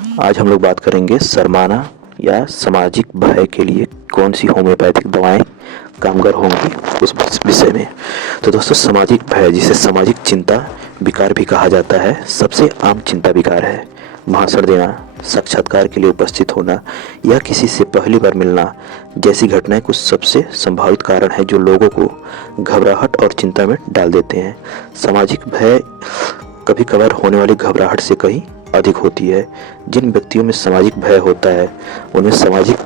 आज हम लोग बात करेंगे शर्माना या सामाजिक भय के लिए कौन सी होम्योपैथिक दवाएं कामगार होंगी उस विषय में। तो दोस्तों, सामाजिक भय जिसे सामाजिक चिंता विकार भी कहा जाता है, सबसे आम चिंता विकार है। भाषण देना, साक्षात्कार के लिए उपस्थित होना या किसी से पहली बार मिलना जैसी घटनाएं कुछ सबसे संभावित कारण है जो लोगों को घबराहट और चिंता में डाल देते हैं। सामाजिक भय कभी कभार होने वाली घबराहट से कहीं अधिक होती है। जिन व्यक्तियों में सामाजिक भय होता है उनमें सामाजिक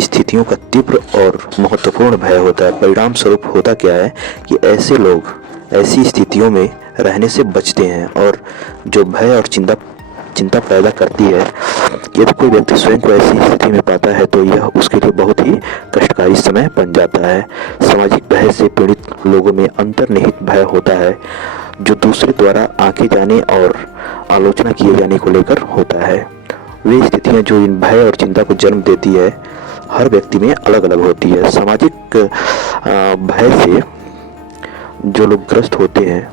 स्थितियों का तीव्र और महत्वपूर्ण भय होता है। परिणाम स्वरूप होता क्या है कि ऐसे लोग ऐसी स्थितियों में रहने से बचते हैं, और जो भय और चिंता पैदा करती है, यदि कोई व्यक्ति स्वयं को ऐसी स्थिति में पाता है तो यह उसके लिए बहुत ही कष्टकारी समय बन जाता है। सामाजिक भय से पीड़ित लोगों में अंतर्निहित भय होता है जो दूसरे द्वारा आंके जाने और आलोचना किए जाने को लेकर होता है। वे स्थितियां जो इन भय और चिंता को जन्म देती है हर व्यक्ति में अलग अलग होती है। सामाजिक भय से जो लोग ग्रस्त होते हैं,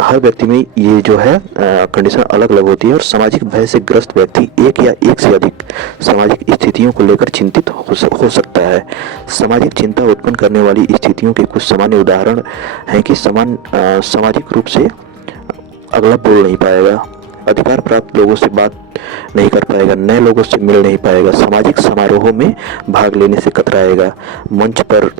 हर व्यक्ति में ये जो है कंडीशन अलग अलग होती है, और सामाजिक भय से ग्रस्त व्यक्ति एक या एक से अधिक सामाजिक स्थितियों को लेकर चिंतित हो सकता है। सामाजिक चिंता उत्पन्न करने वाली स्थितियों के कुछ सामान्य उदाहरण हैं कि सामाजिक रूप से अगला बोल नहीं पाएगा, अधिकार प्राप्त लोगों से बात नहीं कर पाएगा, नए लोगों से मिल नहीं पाएगा, सामाजिक समारोहों में भाग लेने से कतराएगा, मंच पर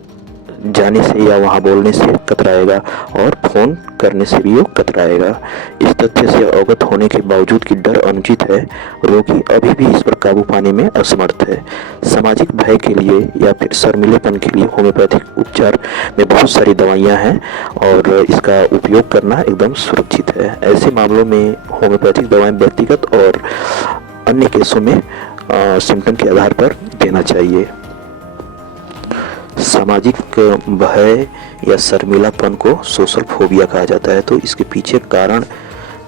जाने से या वहां बोलने से कतराएगा, और फोन करने से भी वो कतराएगा। इस तथ्य से अवगत होने के बावजूद कि डर अनुचित है, रोगी अभी भी इस पर काबू पाने में असमर्थ है। सामाजिक भय के लिए या फिर शर्मीलेपन के लिए होम्योपैथिक उपचार में बहुत सारी दवाइयां हैं और इसका उपयोग करना एकदम सुरक्षित है। ऐसे मामलों में होम्योपैथिक दवाएं व्यक्तिगत और अन्य केसों में सिम्टम के आधार पर देना चाहिए। सामाजिक भय या शर्मीलापन को सोशल फोबिया कहा जाता है, तो इसके पीछे कारण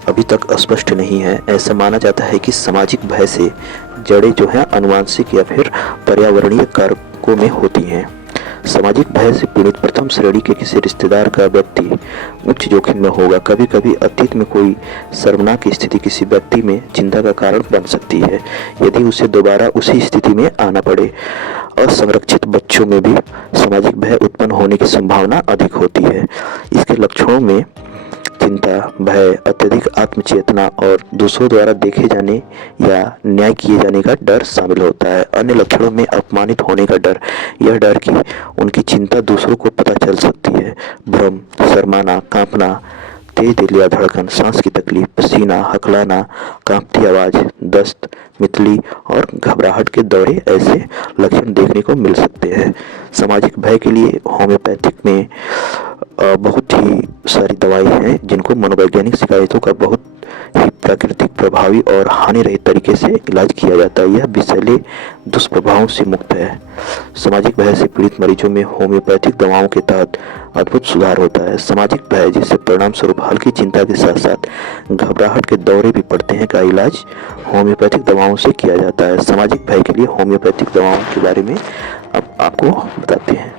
अभी तक स्पष्ट नहीं है। ऐसा माना जाता है कि सामाजिक भय से जड़ें जो हैं आनुवंशिक या फिर पर्यावरणीय कारकों में होती हैं। सामाजिक भय से पीड़ित प्रथम श्रेणी के किसी रिश्तेदार का व्यक्ति उच्च जोखिम में होगा। कभी कभी अतीत में कोई शर्मनाक स्थिति किसी व्यक्ति में चिंता का कारण बन सकती है, यदि उसे दोबारा उसी स्थिति में आना पड़े। असंरक्षित बच्चों में भी सामाजिक भय उत्पन्न होने की संभावना अधिक होती है। इसके लक्षणों में चिंता, भय, अत्यधिक आत्मचेतना और दूसरों द्वारा देखे जाने या न्याय किए जाने का डर शामिल होता है। अन्य लक्षणों में अपमानित होने का डर, यह डर कि उनकी चिंता दूसरों को पता चल सकती है, भ्रम, शर्माना, कांपना, तेज दिल या धड़कन, सांस की तकलीफ, पसीना, हकलाना, कांपती आवाज, दस्त, मितली और घबराहट के दौरे ऐसे लक्षण देखने को मिल सकते हैं। सामाजिक भय के लिए होम्योपैथिक में बहुत ही सारी दवाई हैं जिनको मनोवैज्ञानिक शिकायतों का बहुत ही प्राकृतिक, प्रभावी और हानि रहित तरीके से इलाज किया जाता है। यह विषैले दुष्प्रभावों से मुक्त है। सामाजिक भय से पीड़ित मरीजों में होम्योपैथिक दवाओं के तहत अद्भुत सुधार होता है। सामाजिक भय जिससे परिणाम स्वरूप हल्की चिंता के साथ साथ घबराहट के दौरे भी पड़ते हैं, का इलाज होम्योपैथिक दवाओं से किया जाता है। सामाजिक भय के लिए होम्योपैथिक दवाओं के बारे में अब आपको बताते हैं।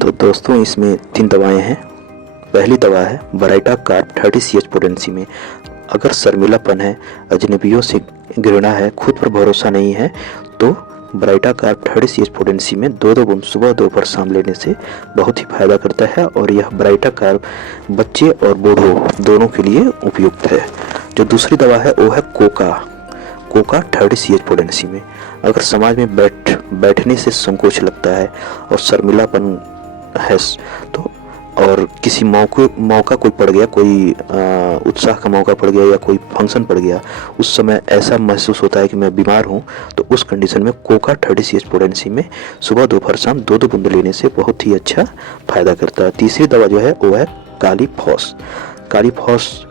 तो दोस्तों, इसमें 3 दवाएं हैं। पहली दवा है ब्राइटा कार्ब 30 CH पोटेंसी में। अगर शर्मिलापन है, अजनबियों से घृणा है, खुद पर भरोसा नहीं है, तो ब्राइटा कार्ब 30 CH पोटेंसी में 2-2 बूंद सुबह दोपहर शाम लेने से बहुत ही फायदा करता है, और यह ब्राइटा कार्ब बच्चे और बूढ़ों दोनों के लिए उपयुक्त है। जो दूसरी दवा है वो है कोका 30 CH पोटेंसी में। अगर समाज में बैठने से संकोच लगता है और शर्मिलापन है, तो और किसी मौका कोई पड़ गया, कोई उत्साह का मौका पड़ गया या कोई फंक्शन पड़ गया, उस समय ऐसा महसूस होता है कि मैं बीमार हूं, तो उस कंडीशन में कोका 30 CH पोटेंसी में सुबह दोपहर शाम 2-2 बूंद लेने से बहुत ही अच्छा फायदा करता है। तीसरी दवा जो है वो है काली फॉस।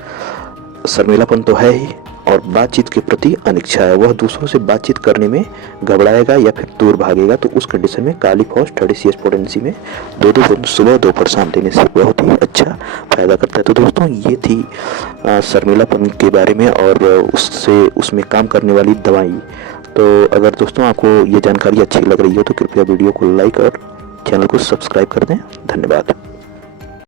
शर्मिलापन तो है ही, और बातचीत के प्रति अनिच्छा है, वह दूसरों से बातचीत करने में घबराएगा या फिर दूर भागेगा, तो उस कंडीशन में काली फॉस 30 CH पोटेंसी में 2-2 बूंद सुबह दोपहर शाम देने से बहुत ही अच्छा फायदा करता है। तो दोस्तों, ये थी शर्मिलापन के बारे में और उसमें काम करने वाली दवाई। तो अगर दोस्तों आपको ये जानकारी अच्छी लग रही हो तो कृपया वीडियो को लाइक और चैनल को सब्सक्राइब कर दें। धन्यवाद।